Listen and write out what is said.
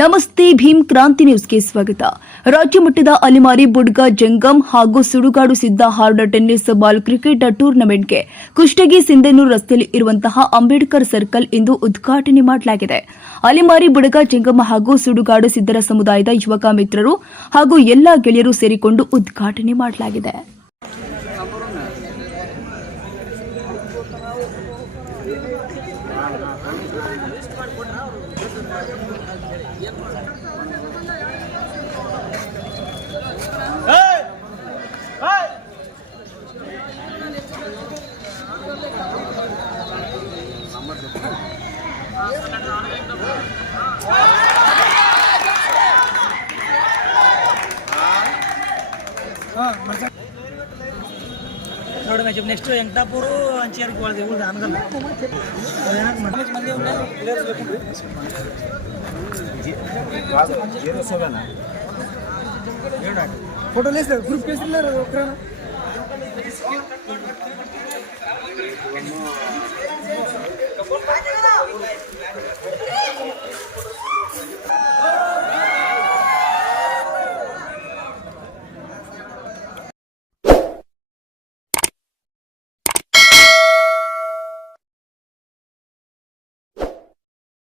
ನಮಸ್ತೆ ಭೀಮ್ ಕ್ರಾಂತಿ ನ್ಯೂಸ್ಗೆ ಸ್ವಾಗತ. ರಾಜ್ಯ ಮಟ್ಟದ ಅಲಿಮಾರಿ ಬುಡ್ಗ ಜಂಗಮ್ ಹಾಗೂ Sudugadu Siddha hard tennis ball cricket ಟೂರ್ನಮೆಂಟ್ಗೆ ಕುಷ್ಟಗಿ ಸಿಂಧನೂರು ರಸ್ತೆಯಲ್ಲಿ ಇರುವಂತಹ ಅಂಬೇಡ್ಕರ್ ಸರ್ಕಲ್ ಇಂದು ಉದ್ಘಾಟನೆ ಮಾಡಲಾಗಿದೆ. ಅಲಿಮಾರಿ ಬುಡ್ಗ ಜಂಗಮ್ ಹಾಗೂ ಸುಡುಗಾಡು ಸಿದ್ಧರ ಸಮುದಾಯದ ಯುವಕ ಮಿತ್ರರು ಹಾಗೂ ಎಲ್ಲಾ ಗೆಳೆಯರು ಸೇರಿಕೊಂಡು ಉದ್ಘಾಟನೆ ಮಾಡಲಾಗಿದೆ. ನೋಡಿ ಮ್ಯಾಚ್ ನೆಕ್ಸ್ಟ್ ಎಂಟಾಪುರು ಅಂಚಿಯಾರಿಗೆ ಹೋಳಿದೆ ಉಳ್ದ ಅನ್ಗಲ್ಲ ಫೋಟೋ ಲೇಸ್ ಗ್ರೂಪ್ ಕೇಸಿಲ್ಲ